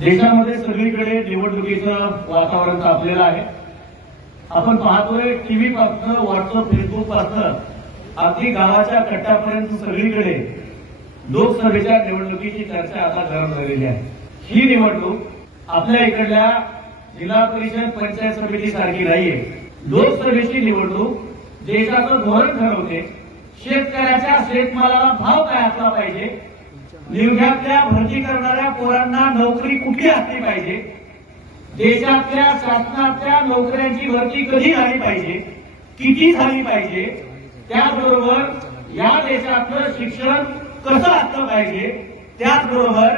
देशामध्ये सगळीकडे निवडणुकीचं वातावरण तापलेलं आहे. आपण पाहतोय टीव्ही पासून व्हॉट्सअप फेसबुकपासून अगदी गावाच्या कट्ट्यापर्यंत सगळीकडे लोकसभेच्या निवडणुकीची चर्चा आता गरम झालेली आहे. ही निवडणूक आपल्या इकडल्या जिल्हा परिषद पंचायत समिती सारखी नाहीये. लोकसभेची निवडणूक देशाचं धोरण ठरवते. शेतकऱ्याच्या शेतमालाला भाव काय असला पाहिजे? निवडण्यातल्या भरती करणाऱ्या पोरांना नोकरी कुठली असली पाहिजे? देशातल्या शासनातल्या नोकऱ्यांची भरती कधी झाली पाहिजे? किती झाली पाहिजे? त्याचबरोबर या देशातलं शिक्षण कसं असलं पाहिजे? त्याचबरोबर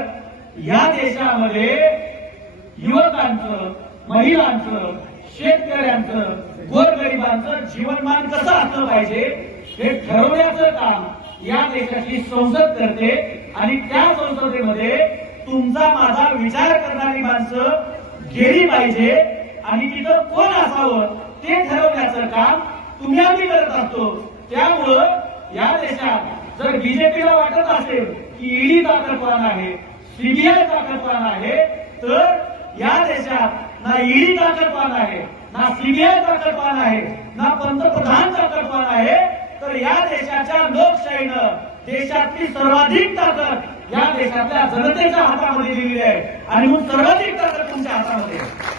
या देशामध्ये युवकांचं महिलांचं शेतकऱ्यांचं गोरगरिबांचं जीवनमान कसं असलं पाहिजे? हे ठरवण्याचं काम या देशाची संसद करते. आणि त्या संसदेमध्ये तुमचा माझा विचार करणारी माणसं गेली पाहिजे. आणि तिथं कोण असावं ते ठरवण्याचं काम तुम्ही आम्ही करत असतो. त्यामुळं या देशात जर बीजेपीला वाटत असेल की ईडी ताकदवान आहे सीबीआय ताकदवान आहे तर या देशात ना ईडी ताकदवान आहे ना सीबीआय ताकदवान आहे ना पंतप्रधान ताकदवान आहे तर या देशाच्या लोकशाहीनं देशातली सर्वाधिक ताकद या देशातल्या जनतेच्या हातामध्ये दिलेली आहे. आणि मग सर्वाधिक ताकद तुमच्या हातामध्ये आहे.